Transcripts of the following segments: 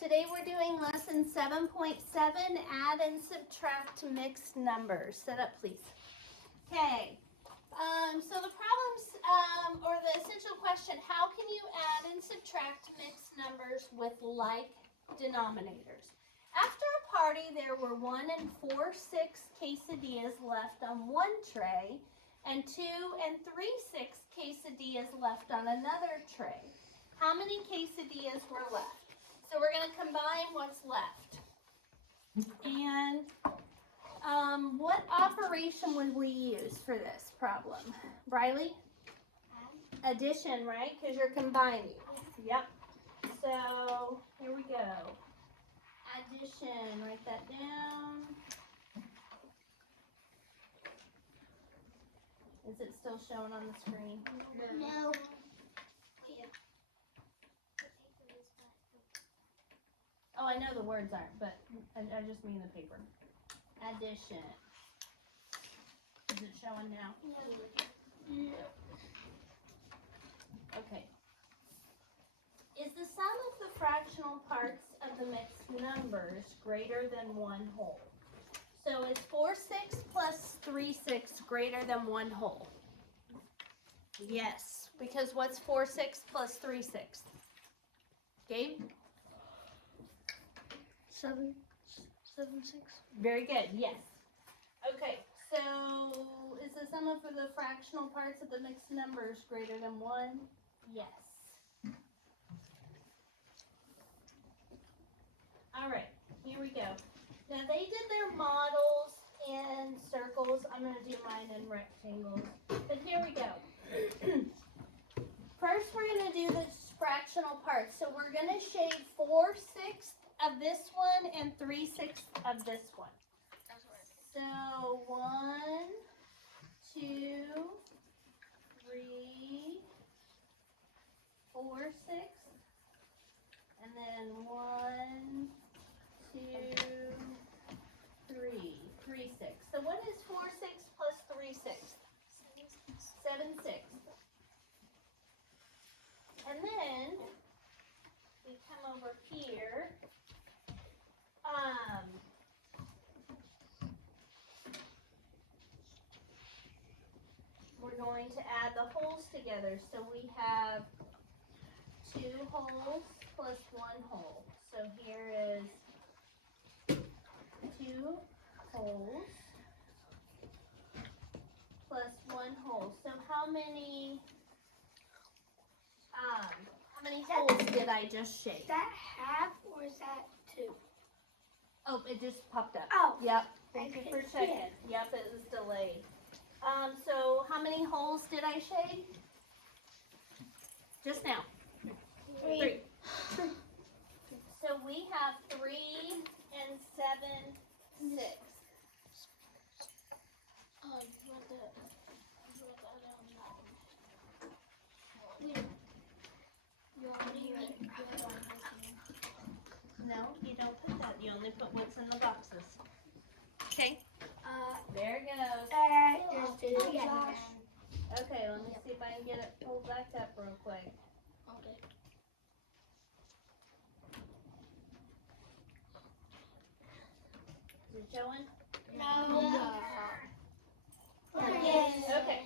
Today we're doing lesson 7.7, add and subtract mixed numbers. Sit up, please. Okay, so the problems, or the essential question, how can you add and subtract mixed numbers with like denominators? After a party, there were 1 and 4/6 quesadillas left on one tray, and 2 and 3/6 quesadillas left on another tray. How many quesadillas were left? So we're going to combine what's left. And what operation would we use for this problem? Briley? Addition, right? Because you're combining. Yep. So here we go. Addition, write that down. Is it still showing on the screen? No. Oh, I know the words aren't, but I just mean the paper. Addition. Is it showing now? No. Okay. Is the sum of the fractional parts of the mixed numbers greater than 1 whole? So is 4/6 plus 3/6 greater than 1 whole? Yes, because what's 4/6 plus 3/6? Gabe? 7, 6. Very good, yes. Okay, so is the sum of the fractional parts of the mixed numbers greater than 1? Yes. All right, here we go. Now they did their models in circles. I'm going to do mine in rectangles. But here we go. First, we're going to do the fractional parts. So we're going to shade 4/6 of this one and 3/6 of this one. So 1, 2, 3, 4/6, and then 1, 2, 3, 3/6. So what is 4/6 plus 3/6? 7/6. And then we come over here. We're going to add the wholes together. So we have 2 wholes plus 1 whole. So here is 2 wholes plus 1 whole. So how many wholes did I just shade? Is that half or is that 2? Oh, it just popped up. Oh. Yep. Thank you for Okay, checking. Yep, it was delayed. So how many holes did I shade? Just now. 3. So we have 3 and 7/6. No, you don't put that. You only put what's in the boxes. Okay. There it goes. Just do it again. Okay, let me see if I can get it pulled back up real quick. Okay. Is it showing? No. Yes. Okay.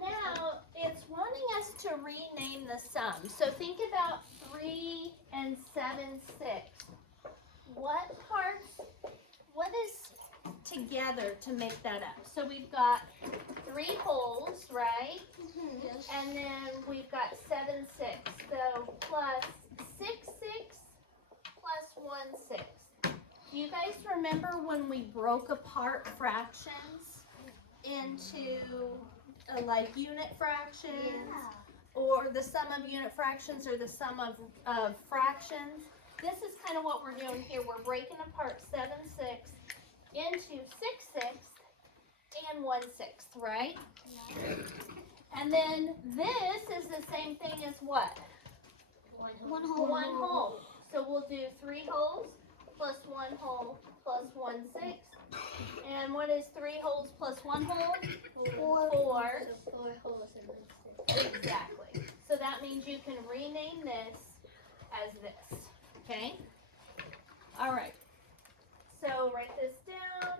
Now it's wanting us to rename the sum. So think about 3 and 7/6. What is together to make that up? So we've got 3 wholes, right? Yes. And then we've got 7/6. So plus 6/6 plus 1/6. Do you guys remember when we broke apart fractions into like unit fractions, or the sum of unit fractions, or the sum of fractions? This is kind of what we're doing here. We're breaking apart 7/6 into 6/6 and 1/6, right? And then this is the same thing as what? 1 whole. 1 whole. So we'll do 3 holes plus 1 whole plus 1/6. And what is 3 holes plus 1 hole? 4. 4 holes in this. Exactly. So that means you can rename this as this. Okay? All right. So write this down.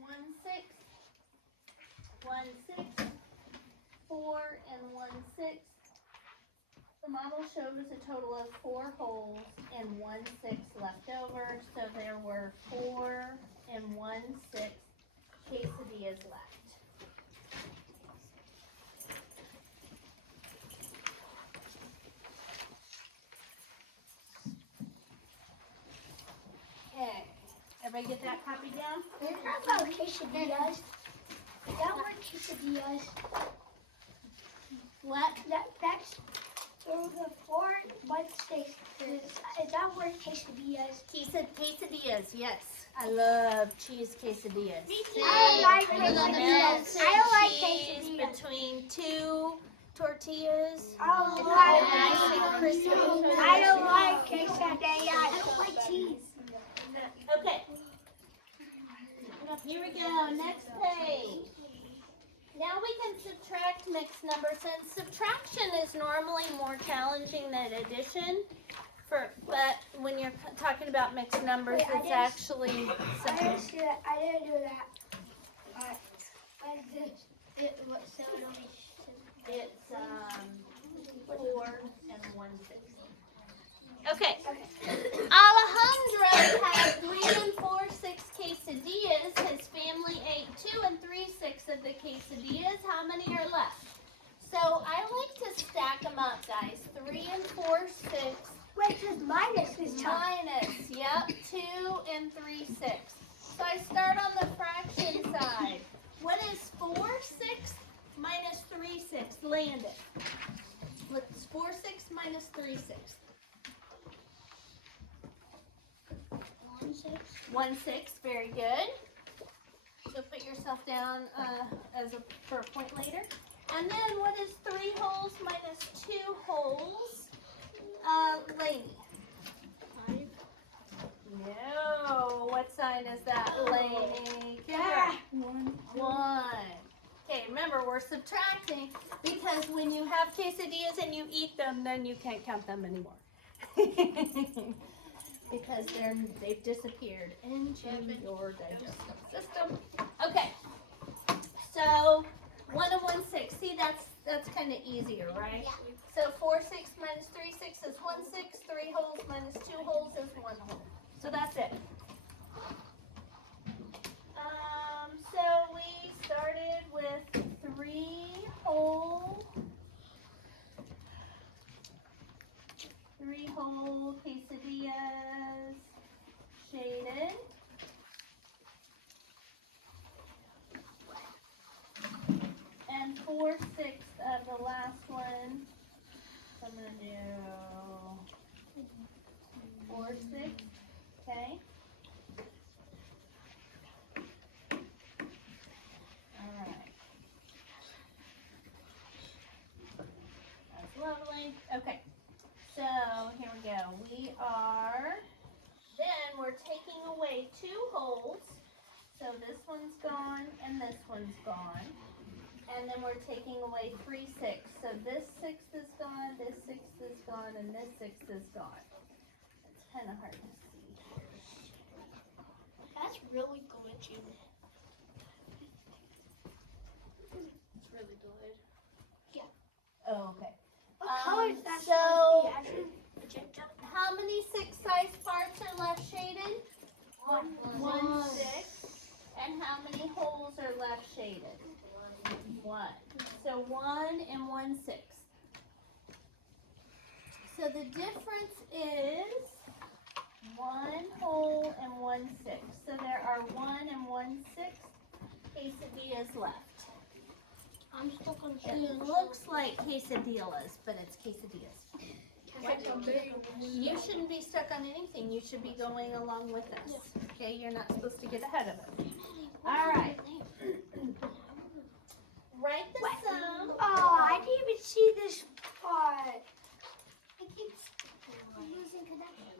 1 6, 1 6, 4 and 1 6. The model shows a total of 4 holes and 1 6 left over. So there were 4 and 1 6 quesadillas left. Okay. Everybody get that copy down? How about quesadillas? Is that word quesadillas? What? That's so the 4 1 6. Is that word quesadillas? Quesadillas, yes. I love cheese quesadillas. I like Melted quesadillas. I like cheese quesadillas. between 2 tortillas. I don't Nice and like crispy. I don't like quesadillas. I don't like cheese. Okay. Here we go. Next page. Now we can subtract mixed numbers, and subtraction is normally more challenging than addition. But when you're talking about mixed numbers, Wait, I it's didn't- actually I simple. didn't do that. I didn't do that. I did. So it only. It's 4 and 1 6. Okay. Alejandro had 3 and 4 6 quesadillas. His family ate 2 and 3 6 of the quesadillas. How many are left? So I like to stack them up, guys. 3 and 4 6. Wait, just minus this time. Minus, yep, 2 and 3 6. So I start on the fraction side. What is 4 6 minus 3 6? Land it. What's 4 6 minus 3 6? 1 6. 1 6, very good. So put yourself down for a point later. And then what is 3 holes minus 2 holes? Lainey. 5. No. What sign is that, Lainey? Yeah. 1. Okay, remember we're subtracting because when you have quesadillas and you eat them, then you can't count them anymore. Because they've disappeared into your digestive system. Okay. So 1 and 1 6. See, that's kind of easier, right? Yeah. So 4 6 minus 3 6 is 1 6. 3 holes minus 2 holes is 1 hole. So that's it. So we started with 3 whole quesadillas shaded. And 4 6 of the last one. So I'm gonna do 4 6. Okay. All right. That's lovely. Okay. So here we go. We're taking away 2 holes. So this one's gone and this one's gone. And then we're taking away 3 6. So this 6 is gone, this 6 is gone, and this 6 is gone. It's kind of hard to see. That's really glitchy. It's really good. Oh, okay. What color is that so- supposed to be? Actually, magenta. How many 6 size parts are left shaded? 1 6. And how many holes are left shaded? 1. So 1 and 1 6. So the difference is 1 hole and 1 6. So there are 1 and 1 6 quesadillas left. I'm still confused. It looks like quesadillas, but it's quesadillas. You shouldn't be stuck on anything. You should be going along with us. Okay, you're not supposed to get ahead of it. All right. Write the sum. Oh, I didn't even see this part. I keep losing connection.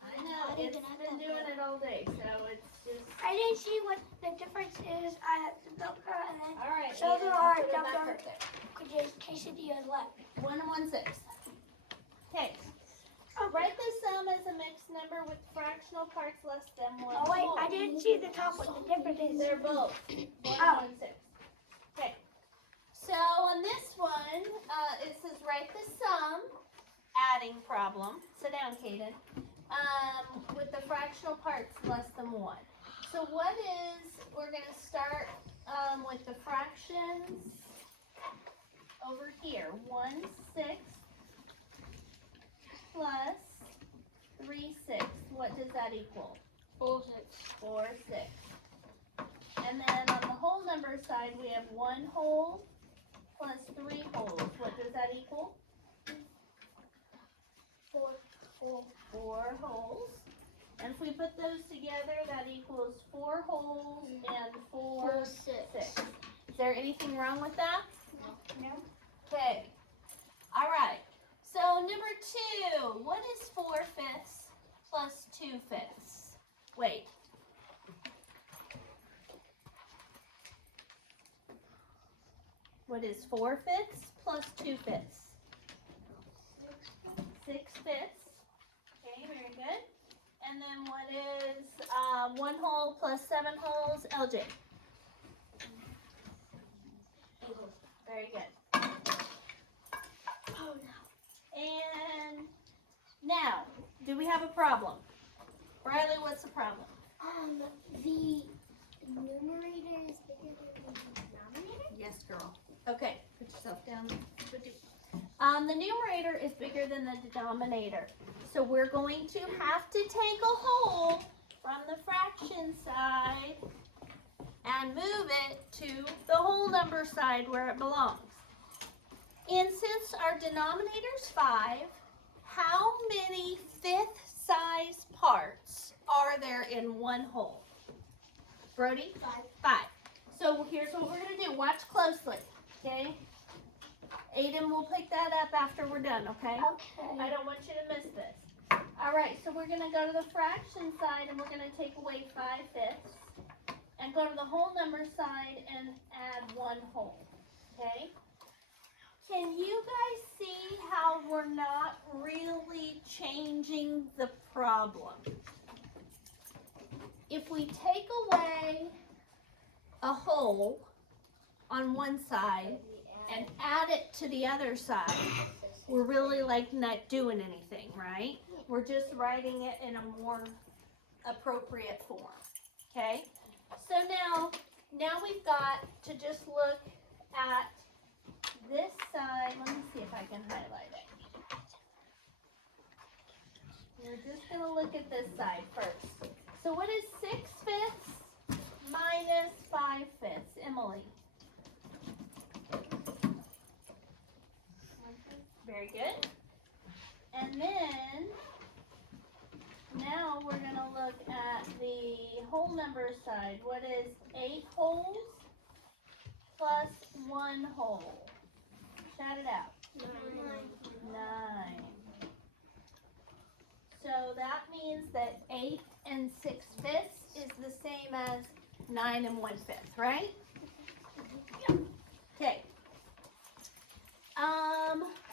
I know, it's been doing it all day, so it's just. I didn't see what the difference is at the Boca and then All right. So Eden, there are put it back double- up there. quesadillas left. 1 and 1 6. Okay. Write the sum as a mixed number with fractional parts less than 1 Oh wait, whole. I didn't see the top one. The difference is. They're both 1, Oh. 1, 6. Okay. So on this one, it says write the sum, adding problem. Sit down, Kaden. With the fractional parts less than 1. So what is, we're going to start with the fractions over here. 1/6 plus 3/6. What does that equal? 4/6. 4/6. And then on the whole number side, we have 1 whole plus 3 wholes. What does that equal? 4. 4 wholes. And if we put those together, that equals 4 wholes and 4 6. Is there anything wrong with that? No. Okay. All right. So number 2, what is 4/5 plus 2/5? Wait. What is 4/5 plus 2/5? 6/5. Okay, very good. And then what is 1 whole plus 7 wholes? LJ. Very good. Oh no. And now, do we have a problem? Riley, what's the problem? The numerator is bigger than the denominator? Yes, girl. Okay, put yourself down. The numerator is bigger than the denominator. So we're going to have to take a whole from the fraction side and move it to the whole number side where it belongs. And since our denominator's 5, how many 5th size parts are there in 1 whole? Brody? 5. So here's what we're going to do. Watch closely, okay? Aiden will pick that up after we're done, okay? Okay. I don't want you to miss this. All right, so we're going to go to the fraction side and we're going to take away 5/5 and go to the whole number side and add 1 whole, okay? Can you guys see how we're not really changing the problem? If we take away a whole on one side and add it to the other side, we're really like not doing anything, right? We're just writing it in a more appropriate form, okay? So now we've got to just look at this side. Let me see if I can highlight it. We're just going to look at this side first. So what is 6/5 minus 5/5? Emily. Very good. And then, now we're going to look at the whole number side. What is 8 wholes plus 1 whole? Shout it out. 9. So that means that 8 and 6/5 is the same as 9 and 1/5, right? Okay.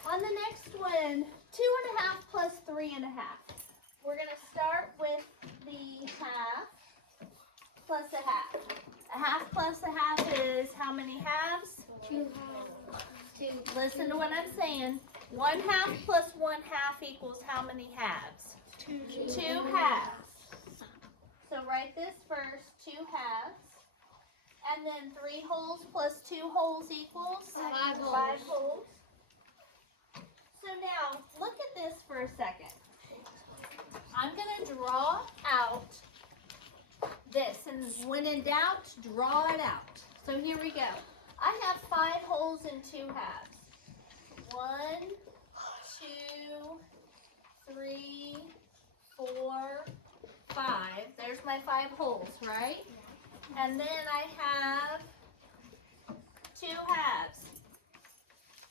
On the next one, 2.5 plus 3.5. We're going to start with the half plus a half. A half plus a half is how many halves? 2 Listen to what I'm saying. 1/2 plus 1/2 equals how many halves? 2 halves. So write this first, 2 halves. And then 3 wholes plus 2 wholes equals? 5 wholes. 5 wholes. So now, look at this for a second. I'm going to draw out this. And when in doubt, draw it out. So here we go. I have 5 holes and 2 halves. 1, 2, 3, 4, 5. There's my 5 holes, right? And then I have 2 halves.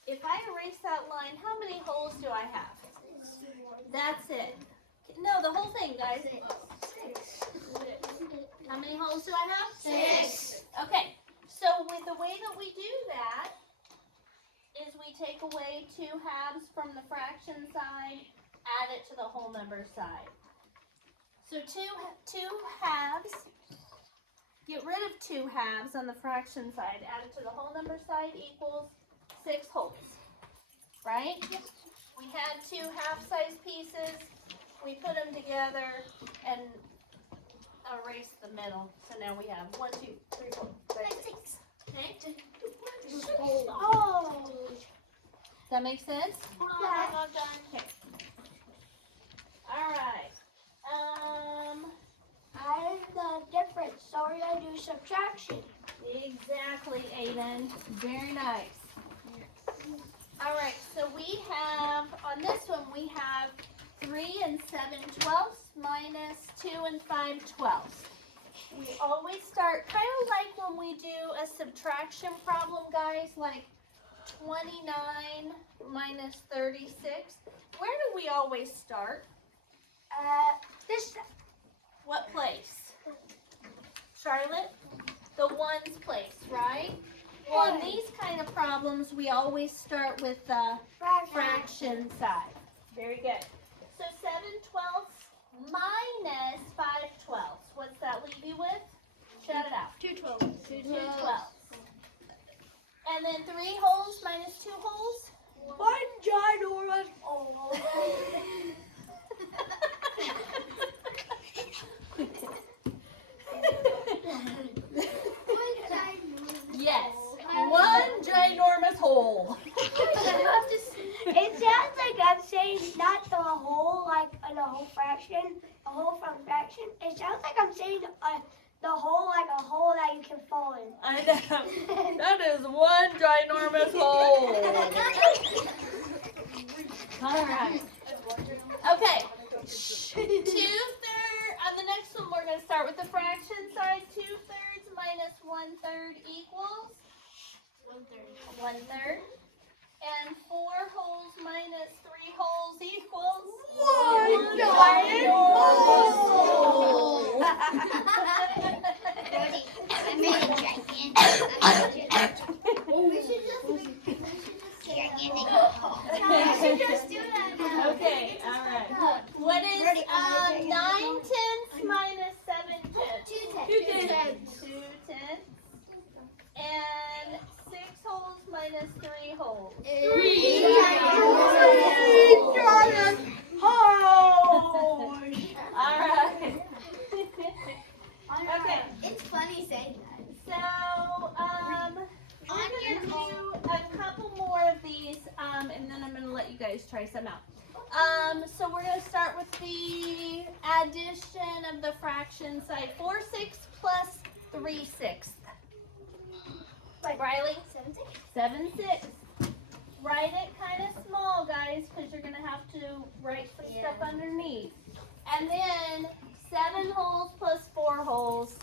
If I erase that line, how many holes do I have? That's it. No, the whole thing, guys. 6. How many holes do I have? 6. Okay, so with the way that we do that is we take away 2 halves from the fraction side add it to the whole number side. So two halves, get rid of 2 halves on the fraction side, add it to the whole number side equals 6 wholes, right? We had 2 half-size pieces, we put them together and erase the middle. So now we have 1, 2, 3, 4, 5, 6. Okay? Oh. Does that make sense? Yeah. Okay. All right. I am the difference. Sorry, I do subtraction. Exactly, Aiden. Very nice. All right, so we have, on this one, we have 3 and 7/12 minus 2 and 5/12. We always start, kind of like when we do a subtraction problem, guys, like 29 minus 36. Where do we always start? This. What place? Charlotte? The ones place, right? Well, in these kind of problems, we always start with the fraction side. Very good. So 7/12 minus 5/12. What's that leave you with? Shout it out. 2/12. 2/12. And then 3 holes minus 2 holes? 1 ginormous hole. Yes. 1 ginormous hole. It sounds like I'm saying not the whole, like the whole fraction, a whole from fraction. It sounds like I'm saying the whole, like a hole that you can fall in. I know. That is 1 ginormous hole. All right. Okay. 2/3. On the next one, we're going to start with the fraction side. 2/3 minus 1/3 equals 1/3. And 4 holes minus 3 holes equals 1 ginormous hole. I made a gigantic. We should just do that now. Okay, all right. What is 9/10 minus 7/10? 2/10. 2/10. And 6 holes minus 3 holes. 3 All right. Okay. It's funny saying that. So, we're going to do a couple more of these, and then I'm going to let you guys try some out. So we're going to start with the addition of the fraction side. 4/6 plus 3/6. Riley? 7/6. 7/6. Write it kind of small, guys, because you're going to have to write some stuff underneath. And then 7 holes plus 4 holes.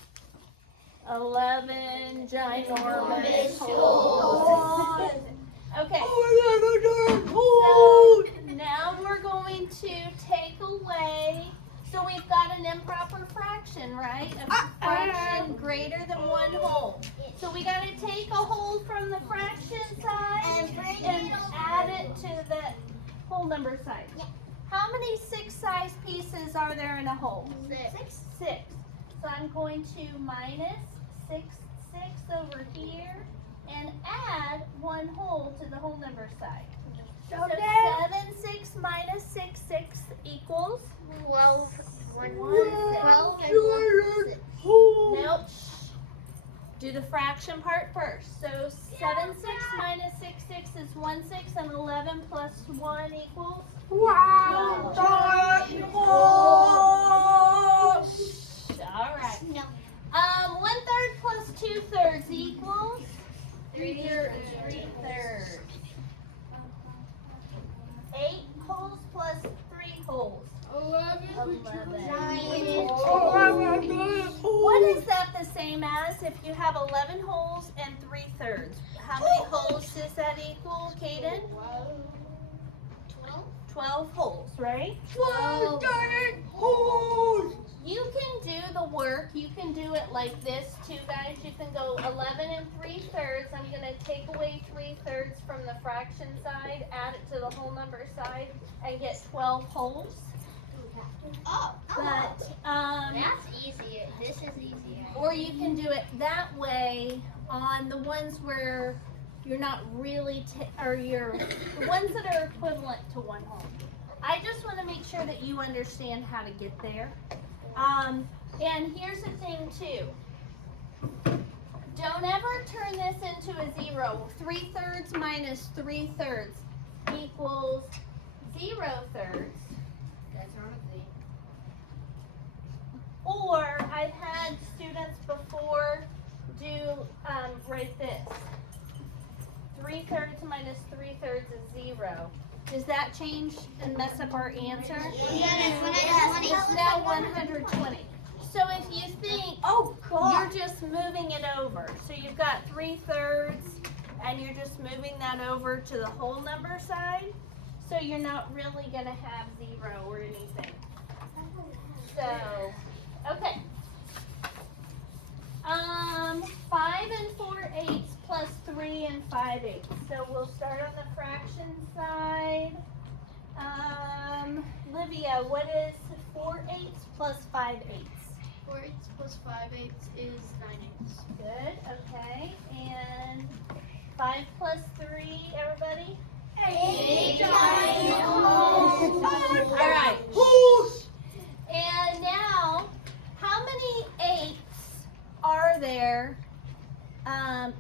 11 ginormous holes. Okay. So now we're going to take away. So we've got an improper fraction, right? A fraction greater than 1 whole. So we got to take a whole from the fraction side and add it to the whole number side. Yeah. How many 6-size pieces are there in a whole? 6. 6. So I'm going to minus 6 over here and add 1 whole to the whole number side. So 7/6 minus 6/6 equals 12. 12 and 1/6. Nope. Do the fraction part first. So 7/6 minus 6/6 is 1/6, and 11 plus 1 equals. Wow. All right. No. 1/3 plus 2/3 equals 3/3. 8 holes plus 3 holes. 11. What is that the same as if you have 11 holes and 3/3? How many holes does that equal, Kaden? 12 holes, right? 12 holes. You can do the work, you can do it like this too, guys. You can go 11 3/3. I'm gonna take away 3/3 from the fraction side, add it to the whole number side, and get 12 wholes. Oh, But, that's easier. This is easier. or you can do it that way on the ones where you're not really, or you're, the ones that are equivalent to one whole. I just wanna make sure that you understand how to get there. And here's the thing too. Don't ever turn this into a 0. 3/3 minus 3/3 equals 0/3. That's not a thing. Or I've had students before do write this. 3/3 minus 3/3 is 0. Does that change and mess up our answer? It's now 120. So if you think, Oh you're just moving it over. So you've got 3/3 and you're just moving that over to the whole number side. So you're not really gonna have 0 or anything. So, okay. 5 4/8 plus 3 5/8. So we'll start on the fraction side. Livia, what is 4/8 plus 5/8? 4/8 plus 5/8 is 9/8. Good, okay. And 5 plus 3, everybody? 8. All right. And now, how many 8s are there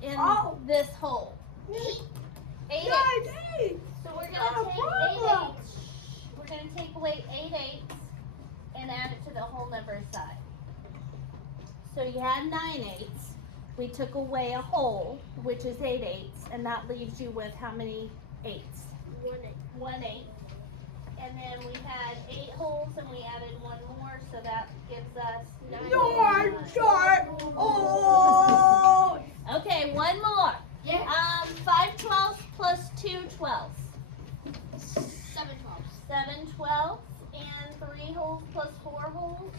in this hole? 8 8s. So we're gonna take 8 8s. We're gonna take away 8 8s and add it to the whole number side. So you had 9 8s. We took away a whole, which is 8 8s, and that leaves you with how many 8s? 1 8. And then we had 8 holes and we added 1 more, so that gives us 9. Okay, one more. Yeah. 5 12 plus 2 12. 7 12. 7 12 and 3 holes plus 4 holes.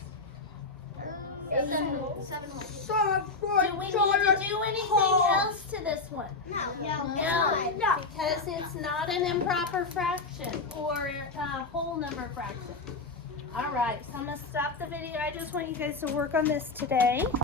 7 holes. Do we need to do anything else to this one? No. Because it's not an improper fraction or a whole number fraction. All right, so I'm gonna stop the video. I just want you guys to work on this today.